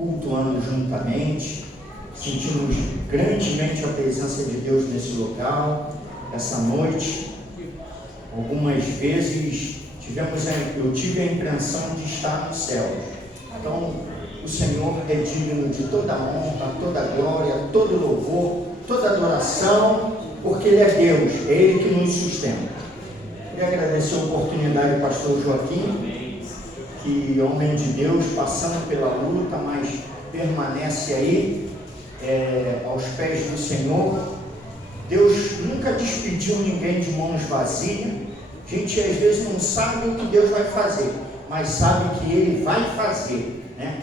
cultuando juntamente. Sentimos grandemente a presença de Deus nesse local, essa noite. Algumas vezes eu tive a impressão de estar no céu. Então, o Senhor é digno de toda honra, toda glória, todo louvor, toda adoração, porque Ele é Deus, é Ele que nos sustenta. Queria agradecer a oportunidade do pastor Joaquim, que homem de Deus, passando pela luta, mas permanece aí, aos pés do Senhor. Deus nunca despediu ninguém de mãos vazias. A gente às vezes não sabe o que Deus vai fazer, mas sabe que Ele vai fazer, né?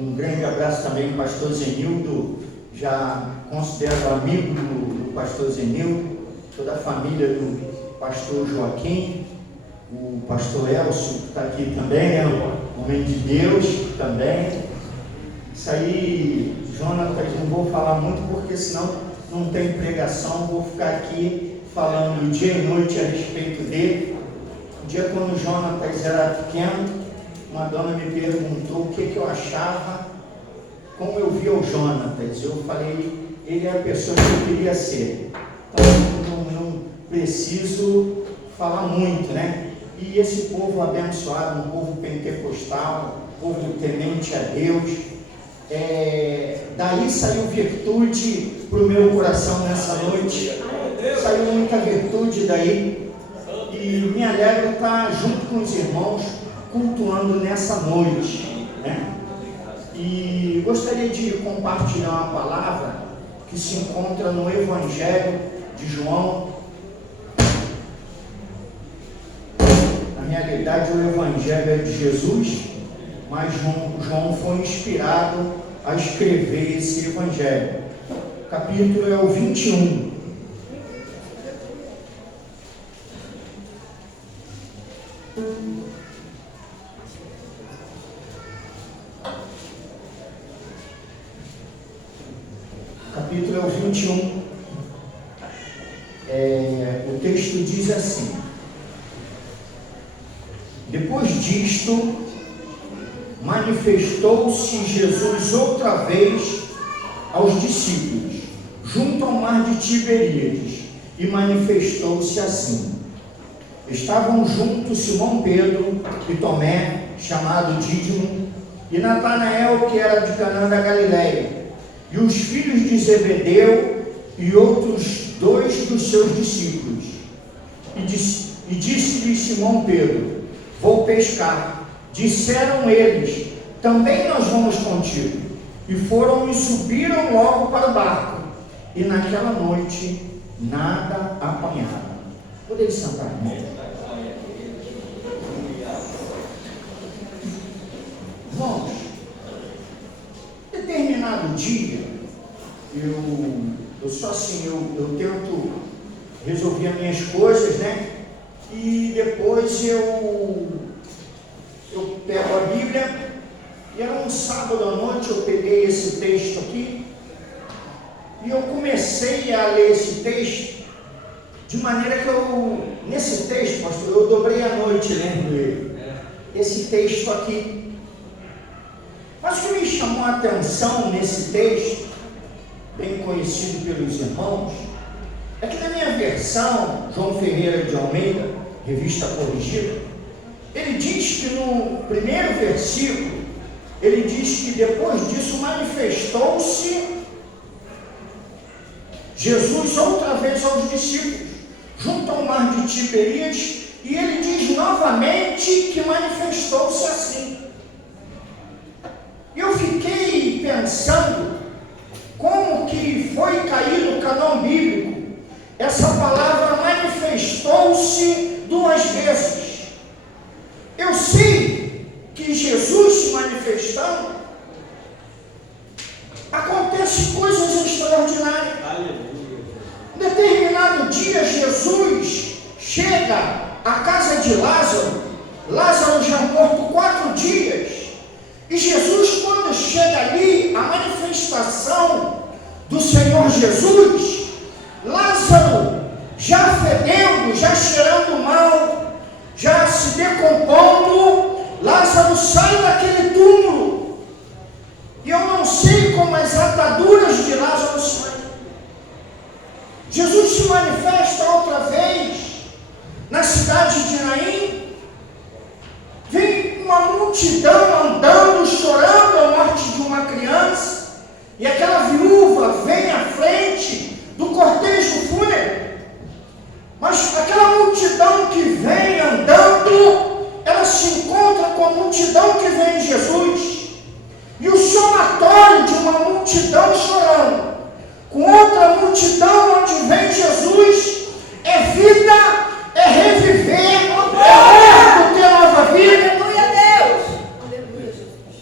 Um grande abraço também para o pastor Zenildo, já considero amigo do pastor Zenildo, toda a família do pastor Joaquim, o pastor Elcio, que está aqui também, é um homem de Deus também. Isso aí, Jonatas, não vou falar muito porque senão não tem pregação, vou ficar aqui falando dia e noite a respeito dele. Um dia, quando o Jonatas era pequeno, uma dona me perguntou o que eu achava, como eu via o Jonatas. Eu falei, ele é a pessoa que eu queria ser. Então, não preciso falar muito, né? E esse povo abençoado, um povo pentecostal, um povo temente a Deus, daí saiu virtude para o meu coração nessa noite, saiu muita virtude daí, e me alegro estar junto com os irmãos, cultuando nessa noite, né? E gostaria de compartilhar uma palavra que se encontra no Evangelho de João. Na realidade, o Evangelho é de Jesus, mas João foi inspirado a escrever esse Evangelho. O capítulo é o 21. O capítulo é o 21. O texto diz assim: depois disto, manifestou-se Jesus outra vez aos discípulos, junto ao mar de Tiberíades, e manifestou-se assim. Estavam juntos Simão Pedro e Tomé, chamado Dídimo, e Natanael, que era de Canaã da Galileia, e os filhos de Zebedeu e outros 2 dos seus discípulos. E disse-lhes Simão Pedro: vou pescar. Disseram eles: também nós vamos contigo. E foram e subiram logo para o barco, e naquela noite nada apanharam. Podeis sentar, irmão. Irmãos, determinado dia, eu sou assim, eu tento resolver as minhas coisas, né? E depois eu pego a Bíblia, e era um sábado à noite, eu peguei esse texto aqui, e eu comecei a ler esse texto, de maneira que nesse texto, pastor, eu dobrei a noite lendo ele, esse texto aqui. Mas o que me chamou a atenção nesse texto, bem conhecido pelos irmãos, é que na minha versão, João Ferreira de Almeida, revista corrigida, ele diz que no primeiro versículo, ele diz que depois disso manifestou-se Jesus outra vez aos discípulos, junto ao mar de Tiberíades, e ele diz novamente que manifestou-se assim. Eu fiquei pensando como que foi cair no canão bíblico essa palavra manifestou-se 2 vezes. Eu sei que Jesus se manifestando, acontece coisas extraordinárias. Em determinado dia, Jesus chega à casa de Lázaro. Lázaro já morto 4 dias. E Jesus, quando chega ali, a manifestação do Senhor Jesus, Lázaro já fedendo, já cheirando mal, já se decompondo, Lázaro sai daquele túmulo. E eu sei como as ataduras de Lázaro saem. Jesus se manifesta outra vez na cidade de Naim. Vem uma multidão andando, chorando a morte de uma criança, e aquela viúva vem à frente do cortejo fúnebre. Mas aquela multidão que vem andando, ela se encontra com a multidão que vem em Jesus. E o somatório de uma multidão chorando com outra multidão onde vem Jesus é vida, é reviver, é morto ter nova vida. Aleluia, Deus! Aleluia, Jesus.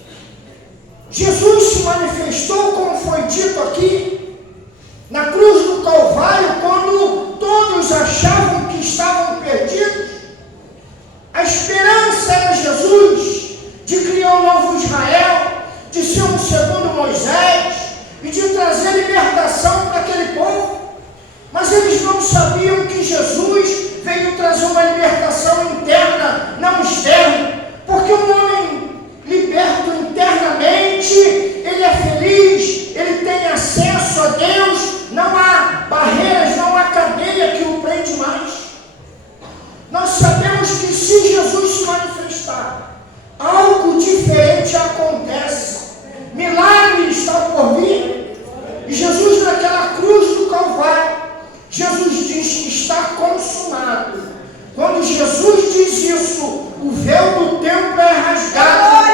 Jesus se manifestou, como foi dito aqui, na cruz do Calvário, quando todos achavam que estavam perdidos. A esperança era Jesus de criar um novo Israel, de ser um segundo Moisés e de trazer libertação para aquele povo. Mas eles não sabiam que Jesus veio trazer uma libertação interna, não externa. Porque um homem liberto internamente, ele é feliz, ele tem acesso a Deus, não há barreiras, não há cadeia que o prende mais. Nós sabemos que se Jesus se manifestar, algo diferente acontece. Milagre está por vir. E Jesus, naquela cruz do Calvário, Jesus diz que está consumado. Quando Jesus diz isso, o véu do templo é rasgado.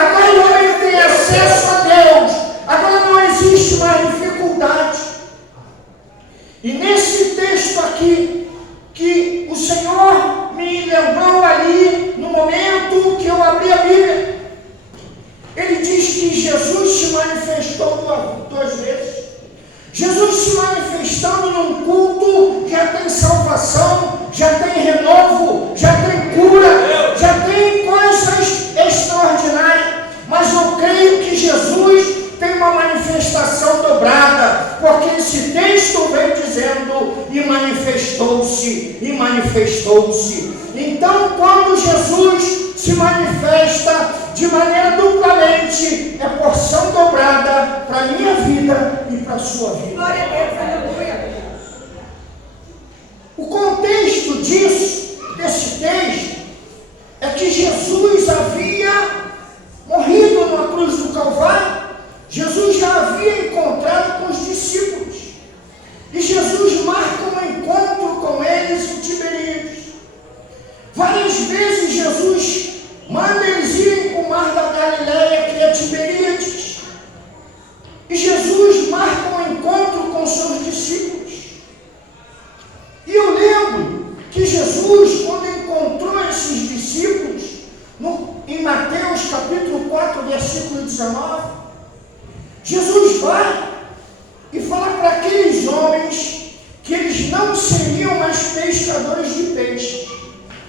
Agora o homem tem acesso a Deus. Agora não existe mais dificuldade. E nesse texto aqui, que o Senhor me lembrou ali, no momento que eu abri a Bíblia, ele diz que Jesus se manifestou duas vezes. Jesus se manifestando num culto, já tem salvação, já tem renovo, já tem cura, já tem coisas extraordinárias. Mas eu creio que Jesus tem uma manifestação dobrada, porque esse texto vem dizendo, e manifestou-se, e manifestou-se. Então, quando Jesus se manifesta de maneira duplamente, é porção dobrada para a minha vida e para a sua vida. Glória a Deus, aleluia. O contexto desse texto, é que Jesus havia morrido na cruz do Calvário. Jesus já havia encontrado com os discípulos. E Jesus marca um encontro com eles em Tiberíades. Várias vezes Jesus manda eles irem para o mar da Galileia, que é Tiberíades. E Jesus marca um encontro com seus discípulos. E eu lembro que Jesus, quando encontrou esses discípulos, em Mateus capítulo 4, versículo 19, Jesus vai e fala para aqueles homens que eles não seriam mais pescadores de peixe,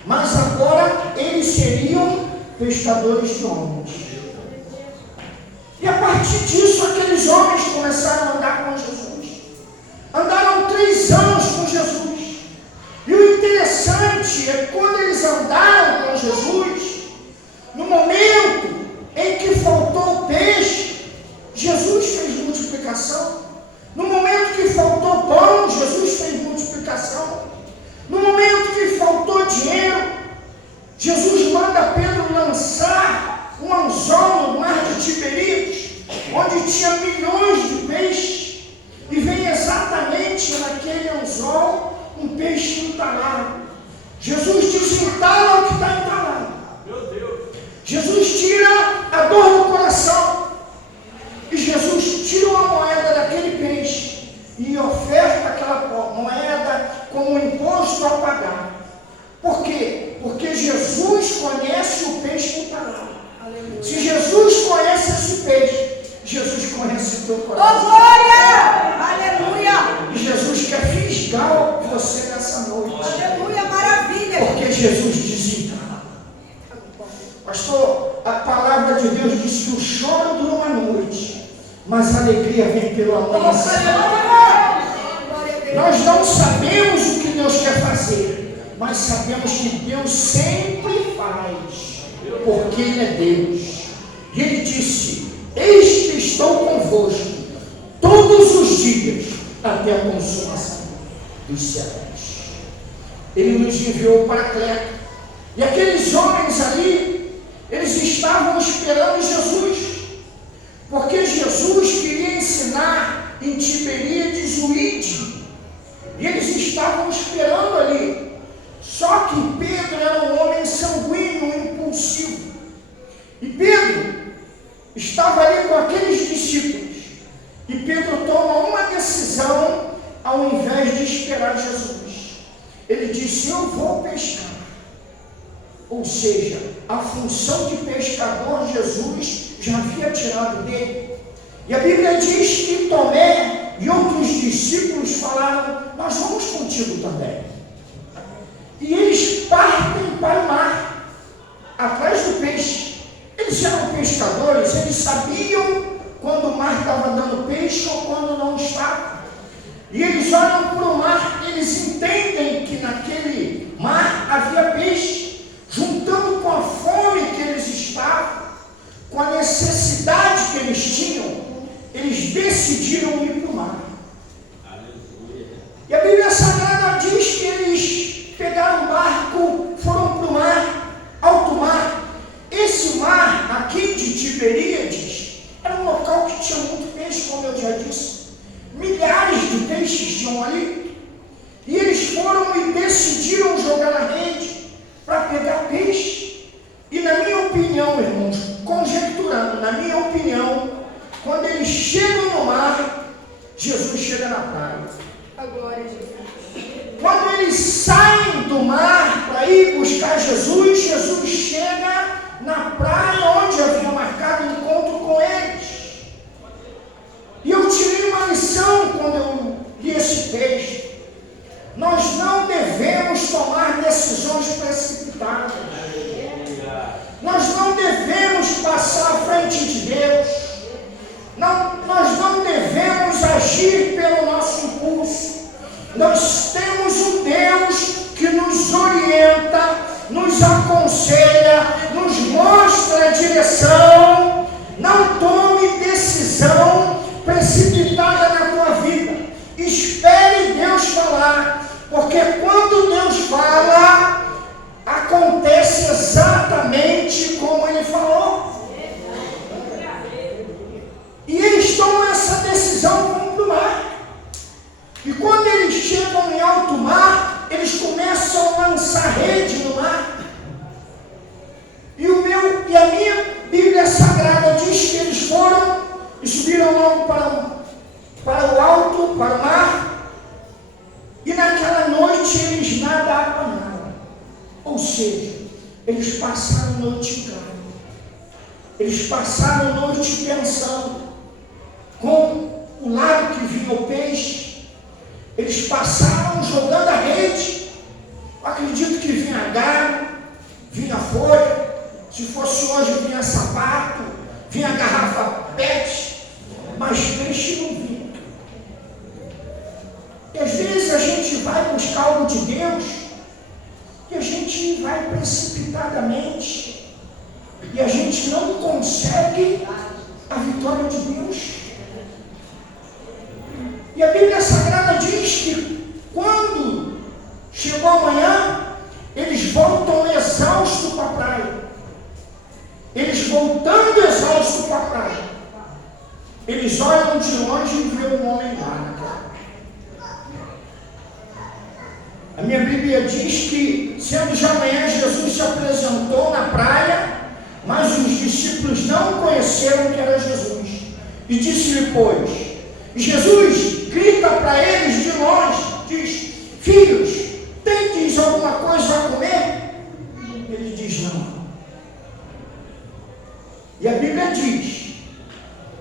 mas agora eles seriam pescadores de homens. E a partir disso, aqueles homens começaram a andar com Jesus. Andaram 3 anos com Jesus. E o interessante é que quando eles andaram com Jesus, no momento em que faltou peixe, Jesus fez multiplicação. No momento que faltou pão, Jesus fez multiplicação. No momento que faltou dinheiro, Jesus manda Pedro lançar um anzol no mar de Tiberíades, onde tinha milhões de peixes, e vem exatamente naquele anzol um peixe entalado. Jesus diz: entala o que está entalado. Meu Deus. Jesus tira a dor do coração. E Jesus tira uma moeda daquele peixe e oferta aquela moeda como imposto a pagar. Por quê? Porque Jesus conhece o peixe entalado. Se Jesus conhece esse peixe, Jesus conhece o teu coração. Oh, glória! Aleluia! E Jesus quer fisgar você nessa noite. Aleluia, maravilha! Porque Jesus desentala. Pastor, a palavra de Deus diz que o choro dura uma noite, mas a alegria vem pelo amanhecer. Nós não sabemos o que Deus quer fazer, mas sabemos que Deus sempre faz, porque Ele é Deus. E Ele disse: eis que estou convosco todos os dias até a consumação dos séculos. Ele nos enviou o Paracleto. E aqueles homens ali, eles estavam esperando Jesus, porque Jesus queria ensinar em Tiberíades o Ide, e eles estavam esperando ali. Só que Pedro era um homem sanguíneo, impulsivo, e Pedro estava ali com aqueles discípulos, e Pedro toma uma decisão ao invés de esperar Jesus. Ele disse: eu vou pescar. Ou seja, a função de pescador Jesus já havia tirado dele. E a Bíblia diz que Tomé e outros discípulos falaram: nós vamos contigo também. E eles partem para o mar, atrás do peixe. Eles eram pescadores, eles sabiam quando o mar estava dando peixe ou quando não estava. E eles olham para o mar, eles entendem que naquele mar havia peixe. Juntando com a fome que eles estavam, com a necessidade que eles tinham, eles decidiram ir para o mar. Aleluia. E a Bíblia Sagrada diz que eles pegaram um barco, foram para o mar, alto mar. Esse mar aqui de Tiberíades era um local que tinha muito peixe, como eu já disse. Milhares de peixes tinham ali. E eles foram e decidiram jogar na rede para pegar peixe. E na minha opinião, irmãos, conjecturando, na minha opinião, quando eles chegam no mar, Jesus chega na praia. Agora, Jesus. Quando eles saem do mar para ir buscar Jesus, Jesus chega na praia onde havia marcado o encontro com eles. E eu tirei uma lição quando eu li esse texto. Nós não devemos tomar decisões precipitadas. Nós não devemos passar à frente de Deus. Nós não devemos agir pelo nosso impulso. Nós temos um Deus que nos orienta, nos aconselha, nos mostra a direção. Não tome decisão precipitada na tua vida. Espere Deus falar, porque quando Deus fala, acontece exatamente como Ele falou. E eles tomam essa decisão, vão para o mar. E quando eles chegam em alto mar, eles começam a lançar rede no mar. E a minha Bíblia Sagrada diz que eles foram e subiram logo para o alto, para o mar, e naquela noite eles nada apanaram. Ou seja, eles passaram a noite em casa. Eles passaram a noite pensando com o lado que vinha o peixe. Eles passaram jogando a rede. Eu acredito que vinha galho, vinha folha, se fosse hoje vinha sapato, vinha garrafa PET, mas peixe não vinha. E às vezes a gente vai buscar algo de Deus e a gente vai precipitadamente e a gente não consegue a vitória de Deus. E a Bíblia Sagrada diz que quando chegou amanhã, eles voltam exaustos para a praia. Eles voltando exaustos para a praia, eles olham de longe e vêem um homem lá. A minha Bíblia diz que, sendo já manhã, Jesus se apresentou na praia, mas os discípulos não conheceram que era Jesus. E disse-lhe, pois, e Jesus grita para eles de longe, diz: filhos, tendes alguma coisa a comer? Ele diz: não. E a Bíblia diz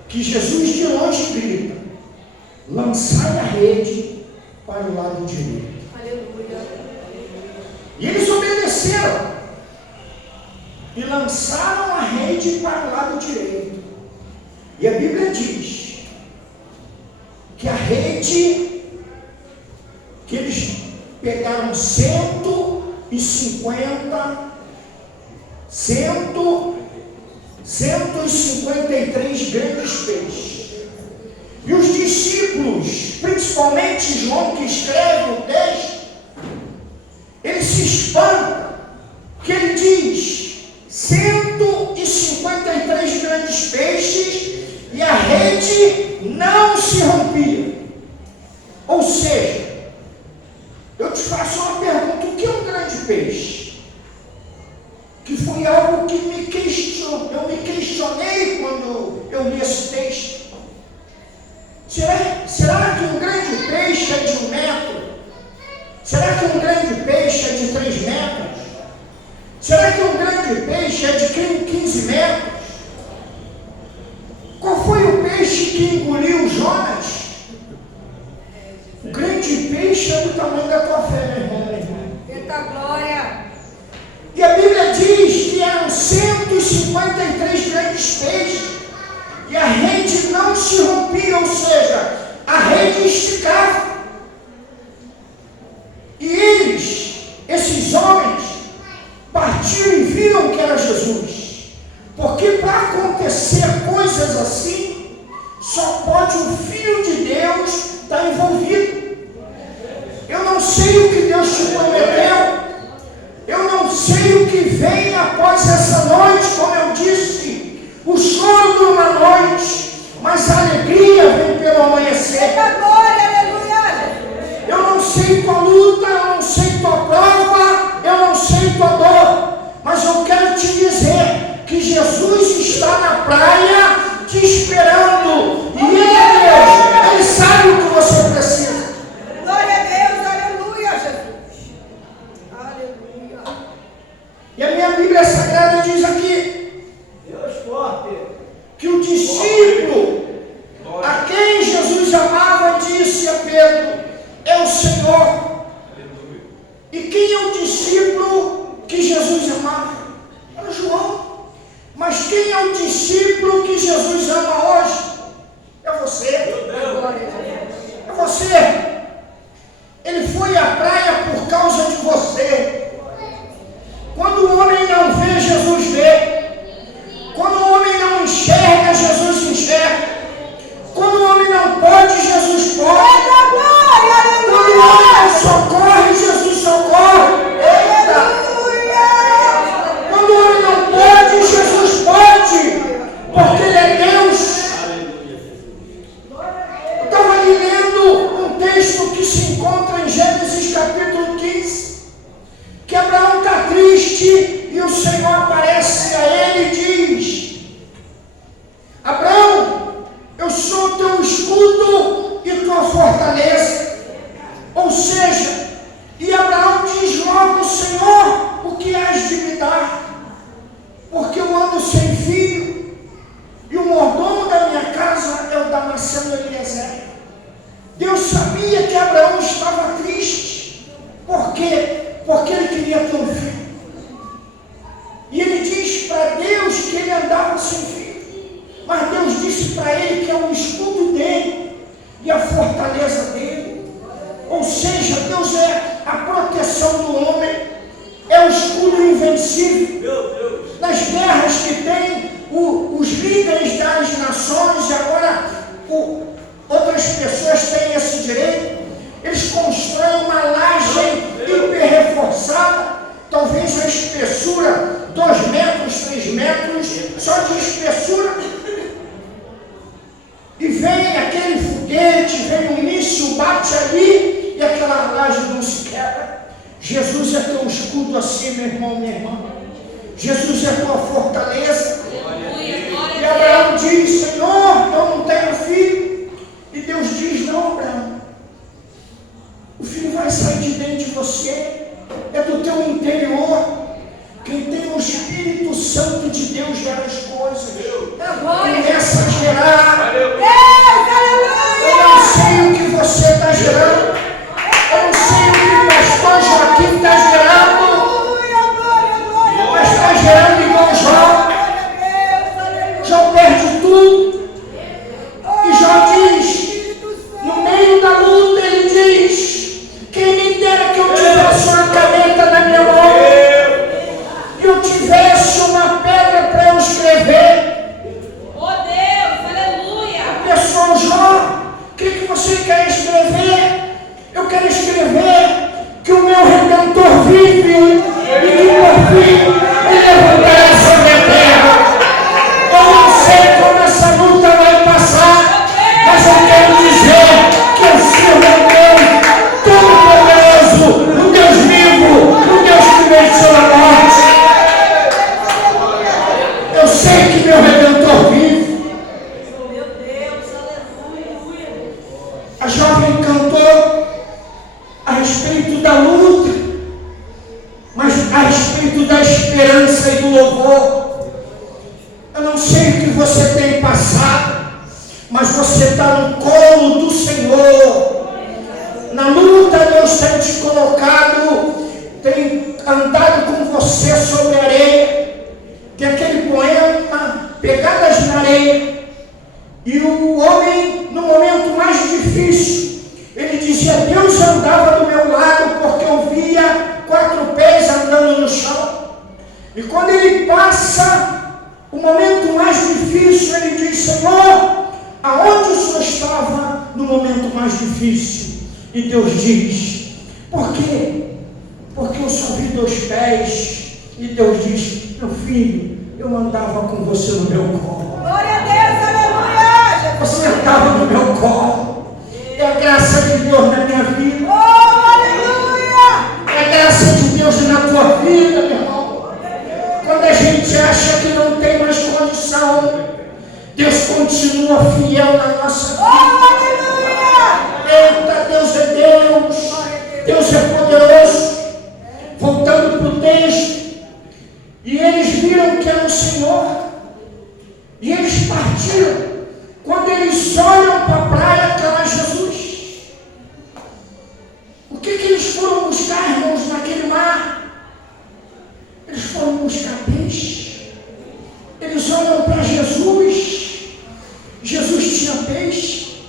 que Jesus de longe grita: lançai a rede para o lado direito. E eles obedeceram e lançaram a rede para o lado direito. E a Bíblia diz que a rede, que eles pegaram 153 grandes peixes. discípulos, principalmente João que escreve o texto, ele se espanta, que ele diz 153 grandes peixes e a rede não se rompia. Ou seja, eu te faço uma pergunta: o que é um grande peixe? Que foi algo que eu me questionei quando eu li esse texto. Será que um grande peixe é de 1 metro? Será que um grande peixe é de 3 metros? Será que um grande peixe é de 15 metros? Qual foi o peixe que engoliu Jonas? O grande peixe é do tamanho da tua fé, meu irmão, minha irmã. Eita glória! E a Bíblia diz que eram 153 grandes peixes e a rede não se rompia, ou seja, a rede esticava. E esses homens, partiram e viram que era Jesus. Porque para acontecer coisas assim, só pode o Filho de Deus estar envolvido. Eu não sei o que Deus te prometeu. Eu não sei o que vem após essa noite, como eu disse. O choro dura uma noite, mas a alegria vem pelo amanhecer. Eita glória, aleluia! Eu não sei tua luta, eu não sei tua prova, eu não sei tua dor, mas eu quero te dizer que Jesus está na praia te esperando. E Ele sabe o que você precisa. Glória a Deus, aleluia, Jesus! Aleluia! E a minha Bíblia Sagrada diz aqui que o discípulo a quem Jesus amava disse a Pedro: é o Senhor. E quem é o discípulo que Jesus amava? Era João. Mas quem é o discípulo que Jesus ama hoje? É você. É você. Ele foi à praia por causa de você. Quando o homem não vê, Jesus vê. Quando o homem não enxerga, Jesus enxerga. Quando o homem não pode, Jesus pode. Quando o homem não socorre, Jesus socorre. Eita! Quando o homem não pode, Jesus pode. Porque Ele é Deus. Eu estava ali lendo um texto que se encontra em Gênesis capítulo 15. Que Abraão está triste e o Senhor aparece a ele e diz: Abraão, eu sou teu escudo e tua fortaleza. Ou seja, e Abraão diz logo: Senhor, o que has de me dar? Porque eu ando sem filho e o mordomo da minha casa é o Damasceno Eliezer. Deus sabia que Abraão estava triste. Por quê? Porque ele queria ter um filho. E ele diz para Deus que ele andava sem filho. Mas Deus disse para ele que é o escudo dele e a fortaleza dele. Ou seja, Deus é a proteção do homem, é o escudo invencível. Nas guerras que tem os líderes das nações, e agora outras pessoas têm esse direito, eles constroem uma laje hiper reforçada, talvez a espessura 2 metros, 3 metros, só de espessura. E vem aquele foguete, vem um míssil, bate ali e aquela laje não se quebra. Jesus é teu escudo assim, meu irmão, minha irmã. Jesus é tua fortaleza. E Abraão diz: Senhor, eu não tenho filho. E Deus diz: não, Abraão, o filho vai sair de dentro de você, é do teu interior. Quem tem o Espírito Santo de Deus gera as coisas. Começa a gerar. Eu não sei o que você está gerando. Eu não sei o que o pastor Joaquim está gerando. Mas está gerando igual Jó. Jó perde tudo. escrever que o meu Redentor vive e que por fim ele levantará sobre a terra. Eu não sei como essa luta vai passar, mas eu quero dizer que eu sirvo a Deus Todo-Poderoso, o Deus vivo, o Deus que venceu a morte. Eu sei que meu Redentor vive. Meu Deus, aleluia. A jovem cantou a respeito da luta, mas a respeito da esperança e do louvor. Eu não sei o que você tem passado, mas você está no colo do Senhor. Na luta Deus tem te colocado, tem andado com você sobre a areia. Tem aquele poema, Pegadas na Areia. E o homem, no momento mais difícil, ele dizia: Deus andava do meu lado porque eu via 4 pés andando no chão. E quando ele passa o momento mais difícil, ele diz: Senhor, aonde o Senhor estava no momento mais difícil? E Deus diz: por quê? Porque eu só vi 2 pés. E Deus diz: meu filho, eu andava com você no meu colo. Glória a Deus, aleluia. Você estava no meu colo. É a graça de Deus na minha vida. Oh, aleluia. É a graça de Deus na tua vida, meu irmão. Quando a gente acha que não tem mais condição, Deus continua fiel na nossa vida. Oh, aleluia. Eita, Deus é Deus. Deus é poderoso. Voltando para o texto. E eles viram que era o Senhor. E eles partiram. Quando eles olham para a praia, está lá Jesus. O que eles foram buscar, irmãos, naquele mar? Eles foram buscar peixe. Eles olham para Jesus. Jesus tinha peixe.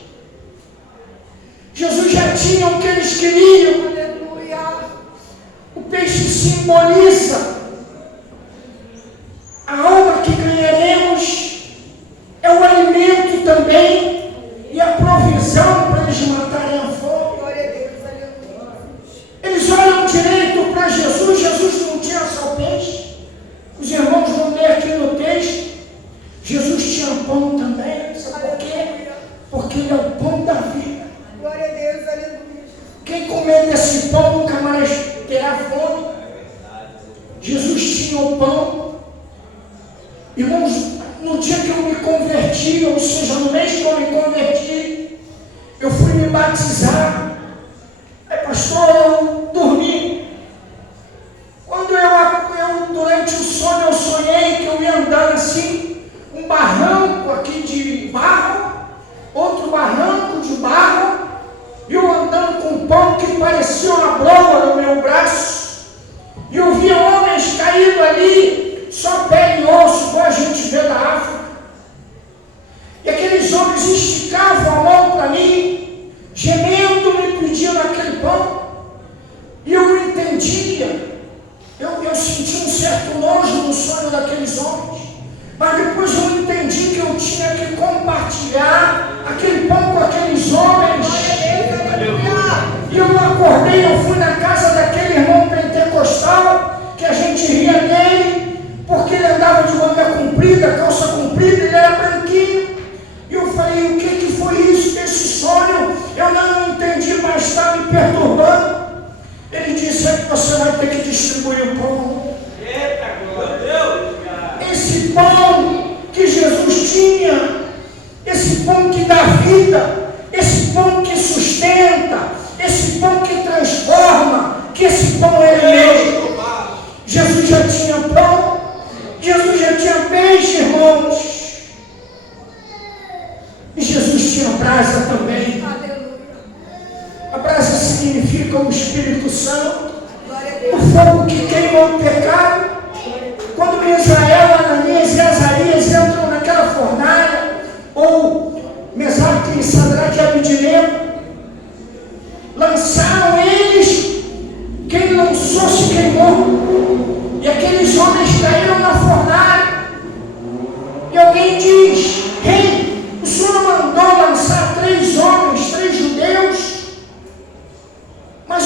Jesus já tinha o que eles queriam. Aleluia. O peixe simboliza a alma que ganharemos, é o alimento também e a provisão para eles matarem a fome. Glória a Deus, aleluia. Eles olham direito para Jesus. Jesus não tinha só peixe. Os irmãos vão ler aqui no texto. Jesus tinha pão também. Sabe por quê? Porque ele é o pão da vida. Glória a Deus, aleluia. Quem comer desse pão nunca mais terá fome. Jesus tinha o pão. Irmãos, no dia que eu me converti, ou seja, no mês que eu me converti, eu fui me batizar. Aí, pastor, eu dormi. Quando eu durante o sono, eu sonhei que eu ia andando assim, um barranco aqui de barro, outro barranco de barro, e eu andando com um pão que parecia uma broa no meu braço. E eu via homens caídos ali, só pele e osso, igual a gente vê na África. E aqueles homens esticavam a mão para mim, gemendo, me pedindo aquele pão. E eu não entendia. Eu senti um certo nojo no sonho daqueles homens. Mas depois eu entendi que eu tinha que compartilhar aquele pão com aqueles homens. E eu acordei, eu fui na casa daquele irmão pentecostal, que a gente ria dele, porque ele andava de manga comprida, calça comprida, ele era branquinho. E eu falei: o que foi isso desse sonho? Eu não entendi, mas está me perturbando. Ele disse: é que você vai ter que distribuir o pão. Eita, glória a Deus! Esse pão que Jesus tinha, esse pão que dá vida, esse pão que sustenta, esse pão que transforma, que esse pão é ele mesmo. Jesus já tinha pão, Jesus já tinha peixe, irmãos. E Jesus tinha brasa também. Aleluia. A brasa significa o Espírito Santo, Glória a o Deus. fogo que queima o pecado. Quando Israel, Ananias e Azarias entram naquela fornalha, ou Mesaque e Sadraque e Abednego, lançaram eles, quem lançou se queimou, e aqueles homens caíram na fornalha. E alguém diz: rei, o senhor mandou lançar 3 homens, 3 judeus, mas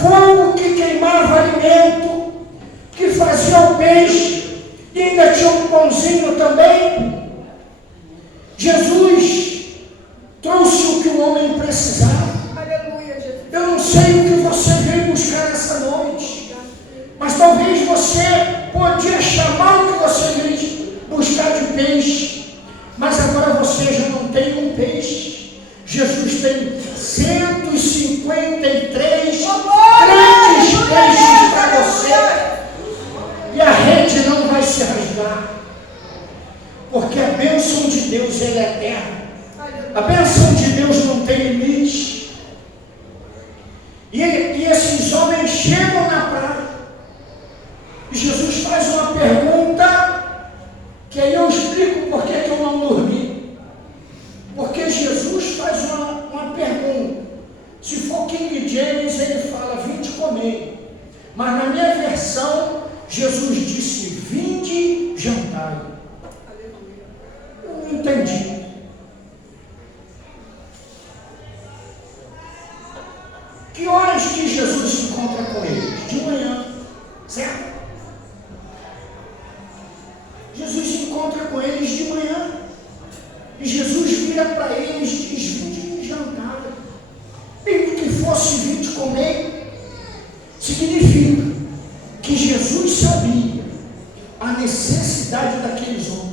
fogo que queimava alimento, que fazia o peixe, e ainda tinha um pãozinho também. Jesus trouxe o que o homem precisava. Aleluia, Jesus. Eu não sei o que você veio buscar essa noite, mas talvez você podia chamar o que você veio buscar de peixe, mas agora você já não tem um peixe. Jesus tem 153 grandes peixes para você, e a rede não vai se rasgar, porque a bênção de Deus ela é eterna. A bênção de Deus não tem limite. E esses homens chegam na praia, e Jesus faz uma pergunta, que aí eu explico por que eu não dormi. Porque Jesus faz uma pergunta. Se for King James, ele fala: vinde comer. Mas na minha versão, Jesus disse: vinde jantar. Eu não entendi. Que horas que Jesus se encontra com eles? De manhã, certo? Jesus se encontra com eles de manhã, e Jesus vira para eles e diz: vinde jantar. Mesmo que fosse vinde comer, significa que Jesus sabia a necessidade daqueles homens.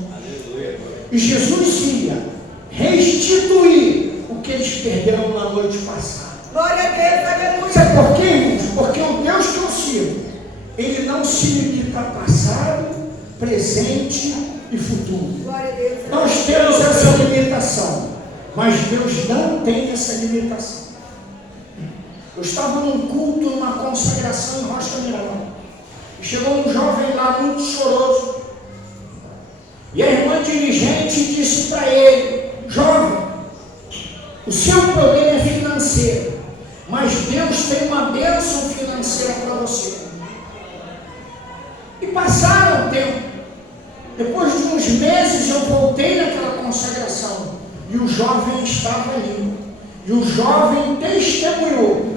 E Jesus ia restituir o que eles perderam na noite passada. Glória a Deus, aleluia. Sabe por quê, irmãos? Porque o Deus que eu sirvo, ele não se limita a passado, presente e futuro. Glória a Deus. Nós temos essa limitação, mas Deus não tem essa limitação. Eu estava num culto, numa consagração em Rocha Mineral, e chegou um jovem lá muito choroso, e a irmã dirigente disse para ele: jovem, o seu problema é financeiro, mas Deus tem uma bênção financeira para você. E passaram o tempo. Depois de uns meses eu voltei naquela consagração, e o jovem estava ali. E o jovem testemunhou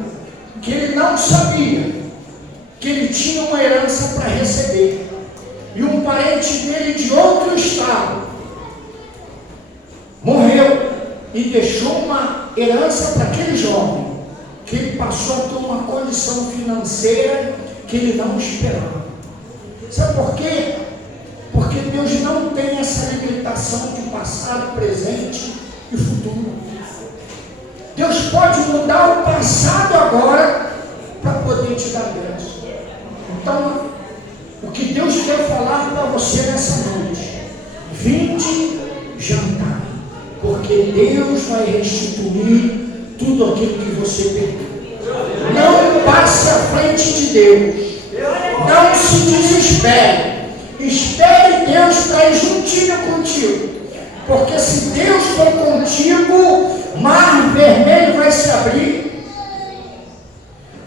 que ele não sabia que ele tinha uma herança para receber. E um parente dele de outro estado morreu e deixou uma herança para aquele jovem, que ele passou a ter uma condição financeira que ele não esperava. Sabe por quê? Porque Deus não tem essa limitação de passado, presente e futuro. Deus pode mudar o passado agora para poder te dar bênção. Então, o que Deus quer falar para você nessa noite: vinde jantar, porque Deus vai restituir tudo aquilo que você perdeu. Não passe à frente de Deus. Não se desespere. Espere Deus para ir juntinho contigo. Porque se Deus for contigo, mar vermelho vai se abrir,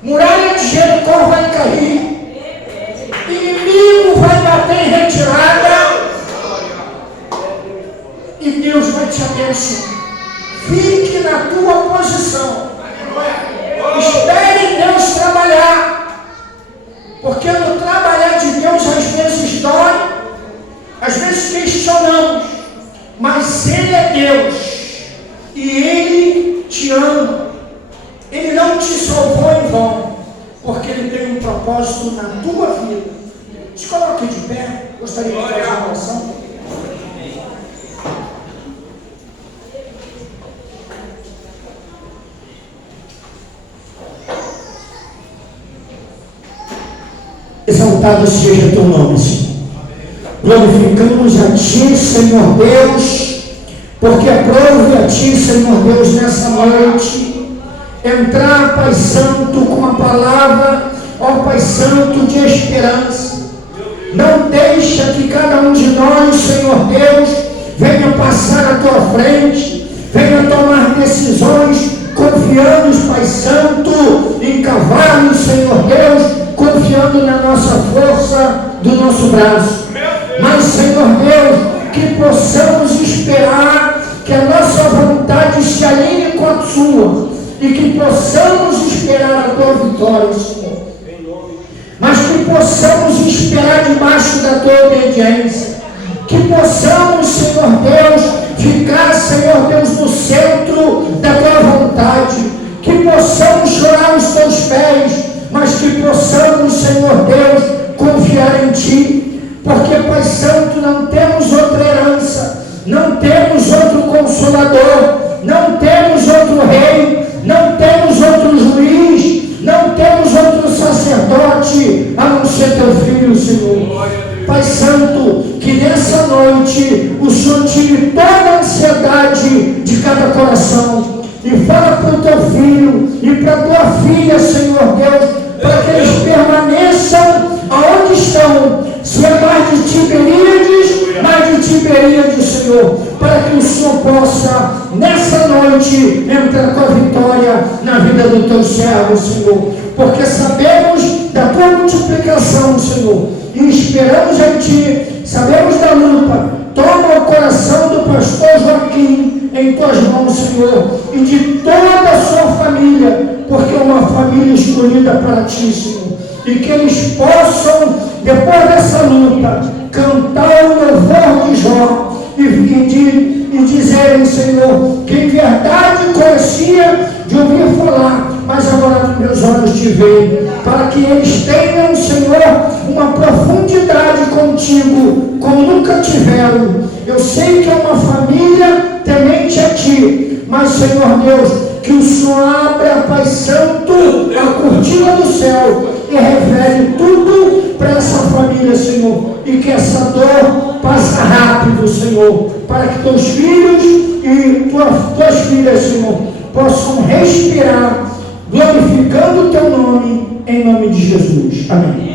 muralha de Jericó vai cair, inimigo vai bater em retirada, e Deus vai te abençoar. Fique na tua posição. Espere Deus trabalhar, porque no trabalhar de Deus às vezes dói, às vezes questionamos, mas Ele é Deus e Ele te ama. Ele não te salvou em vão, porque Ele tem um propósito na tua vida. Se coloque de pé. Gostaria de fazer uma oração. Exaltado seja teu nome, Senhor. Glorificamos a Ti, Senhor Deus, porque aprove a Ti, Senhor Deus, nessa noite, entrar, Pai Santo, com a palavra, ó Pai Santo, de esperança. Não deixa que cada um de nós, Senhor Deus, venha passar à Tua frente, venha tomar decisões, confiando, Pai Santo, em cavalos, Senhor Deus, confiando na nossa força do nosso braço. Mas, Senhor Deus, que possamos esperar que a nossa vontade se alinhe com a Sua, e que possamos esperar a tua vitória, Senhor. Mas que possamos esperar debaixo da tua obediência. Que possamos, Senhor Deus, ficar, Senhor Deus, no centro da tua vontade. Que possamos chorar aos teus pés, mas que possamos, Senhor Deus, confiar em ti. Porque, Pai Santo, não temos outra herança, não temos outro consolador, não temos outro rei, não temos outro juiz, não temos outro sacerdote, a não ser teu Filho, Senhor. Pai Santo, que nessa noite o Senhor tire toda a ansiedade de cada coração e fala para o teu filho e para a tua filha, Senhor Deus, para que eles permaneçam aonde estão, se é mais de Tiberíades, Senhor, para que o Senhor possa, nessa noite, entrar com a vitória na vida do teu servo, Senhor, porque sabemos da tua multiplicação, Senhor, e esperamos em ti, sabemos da luta. Toma o coração do pastor Joaquim em tuas mãos, Senhor, e de toda a sua família, porque é uma família escolhida para ti, Senhor, e que eles possam, depois dessa luta, cantar o louvor de Jó e dizerem, Senhor, que em verdade conhecia de ouvir falar, mas agora meus olhos te veem, para que eles tenham, Senhor, uma profundidade contigo, como nunca tiveram. Eu sei que é uma família temente a ti, mas, Senhor Deus, que o Senhor abra, Pai Santo, a cortina do céu e revele tudo para essa família, Senhor, e que essa dor passe rápido, Senhor, para que teus filhos e tuas filhas, Senhor, possam respirar, glorificando o teu nome, em nome de Jesus. Amém.